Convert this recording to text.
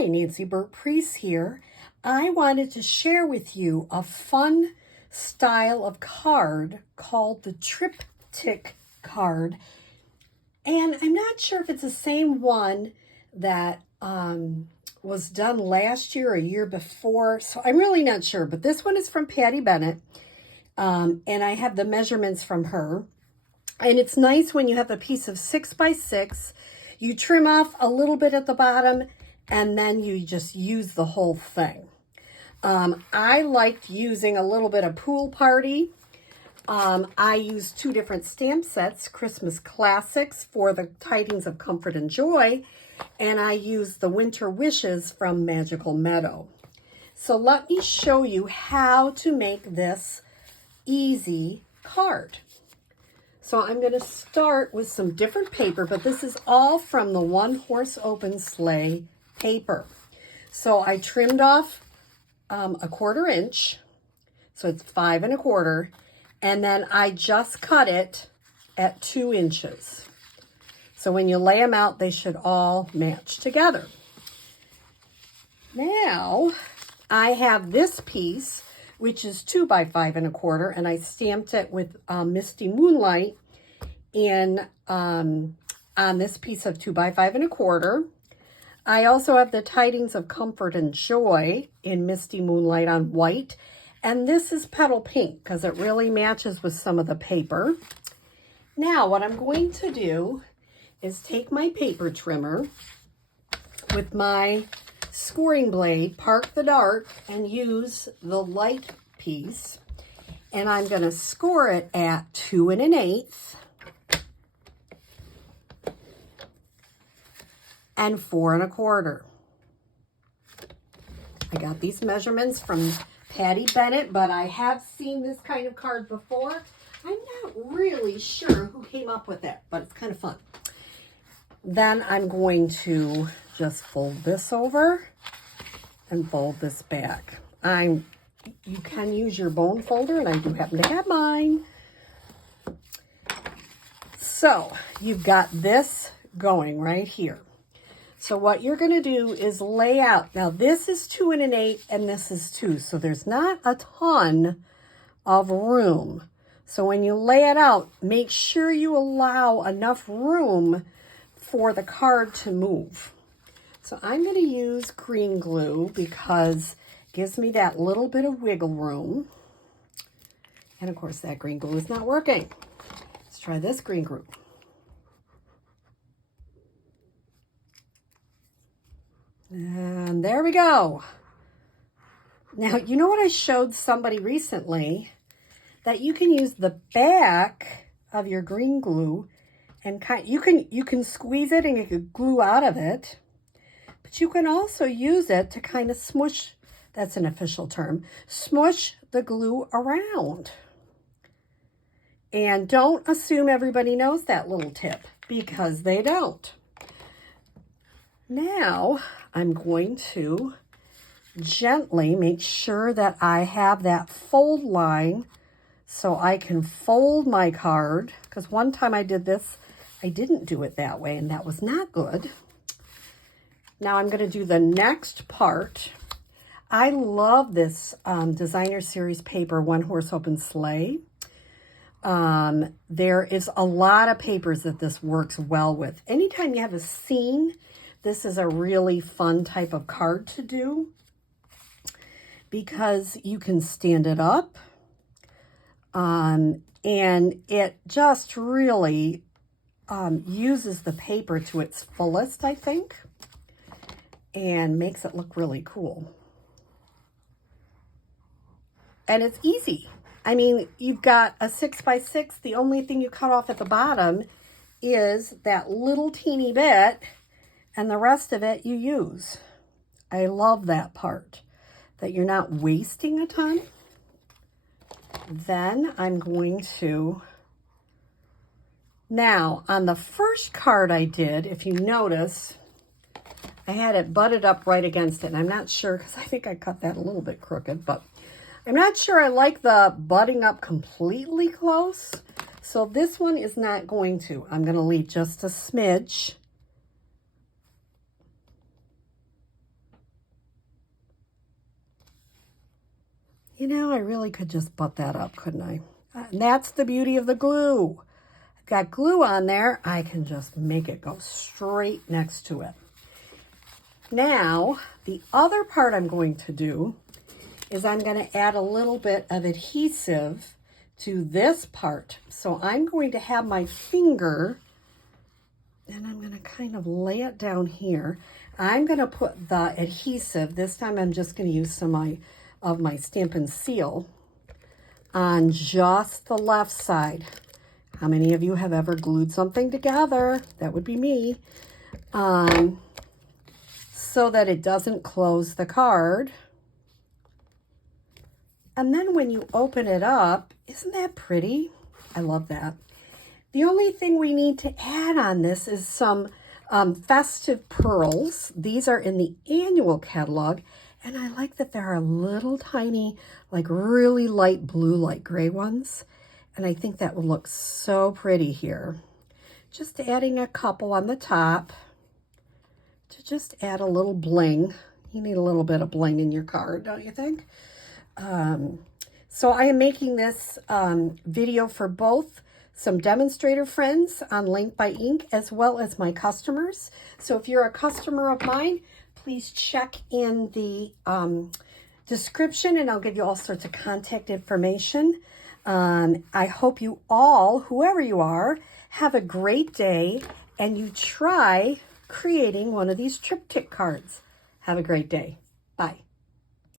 Hi, Nancy Burt-Preece here. I wanted to share with you a fun style of card called the Triptych card. And I'm not sure if it's the same one that was done last year or a year before. So I'm really not sure. But this one is from Patty Bennett. And I have the measurements from her. And it's nice when you have a piece of 6 by 6. You trim off a little bit at the bottom and then you just use the whole thing. I liked using a little bit of Pool Party. I used 2 different stamp sets, Christmas Classics for the Tidings of Comfort and Joy, and I used the Winter Wishes from Magical Meadow. So let me show you how to make this easy card. So I'm going to start with some different paper, but this is all from the One Horse Open Sleigh paper. So I trimmed off a 1/4 inch, so it's 5 1/4, and then I just cut it at 2 inches. So when you lay them out, they should all match together. Now I have this piece, which is 2 by 5 1/4, and I stamped it with Misty Moonlight on this piece of 2 by 5 1/4. I also have the Tidings of Comfort and Joy in Misty Moonlight on white, and this is Petal Pink because it really matches with some of the paper. Now what I'm going to do is take my paper trimmer with my scoring blade, park the dart, and use the light piece, and I'm going to score it at 2 1/8 and 4 1/4. I got these measurements from Patty Bennett, but I have seen this kind of card before. I'm not really sure who came up with it, but it's kind of fun. Then I'm going to just fold this over and fold this back. You can use your bone folder, and I do happen to have mine. So you've got this going right here. So what you're going to do is lay out. Now this is 2 1/8 and this is 2. So there's not a ton of room. So when you lay it out, make sure you allow enough room for the card to move. So I'm going to use green glue because it gives me that little bit of wiggle room. And of course that green glue is not working. Let's try this green glue. And there we go. Now, you know what I showed somebody recently? That you can use the back of your green glue and you can squeeze it and you can glue out of it. But you can also use it to kind of smush, that's an official term, smush the glue around. And don't assume everybody knows that little tip because they don't. Now, I'm going to gently make sure that I have that fold line so I can fold my card, because one time I did this, I didn't do it that way, and that was not good. Now I'm going to do the next part. I love this designer series paper, One Horse Open Sleigh. There is a lot of papers that this works well with. Anytime you have a scene, this is a really fun type of card to do because you can stand it up. And it just really uses the paper to its fullest, I think, and makes it look really cool. And it's easy. I mean, you've got a 6 by 6. The only thing you cut off at the bottom is that little teeny bit, and the rest of it you use. I love that part, that you're not wasting a ton. Then I'm going to, now on the first card I did, if you notice, I had it butted up right against it, and I'm not sure, because I think I cut that a little bit crooked, but I'm not sure I like the butting up completely close. So this one is not going to. I'm going to leave just a smidge. You know, I really could just butt that up, couldn't I? And that's the beauty of the glue. I've got glue on there. I can just make it go straight next to it. Now, the other part I'm going to do is I'm going to add a little bit of adhesive to this part. So I'm going to have my finger, and I'm going to kind of lay it down here. I'm going to put the adhesive, this time I'm just going to use some of my Stampin' Seal, on just the left side. How many of you have ever glued something together? That would be me. So that it doesn't close the card. And then when you open it up, isn't that pretty? I love that. The only thing we need to add on this is some festive pearls. These are in the annual catalog. And I like that there are little tiny, like really light blue, light gray ones. And I think that will look so pretty here. Just adding a couple on the top to just add a little bling. You need a little bit of bling in your card, don't you think? So I am making this video for both some demonstrator friends on Link by Ink as well as my customers. So if you're a customer of mine, please check in the description and I'll give you all sorts of contact information. I hope you all, whoever you are, have a great day and you try creating one of these Triptych cards. Have a great day. Bye.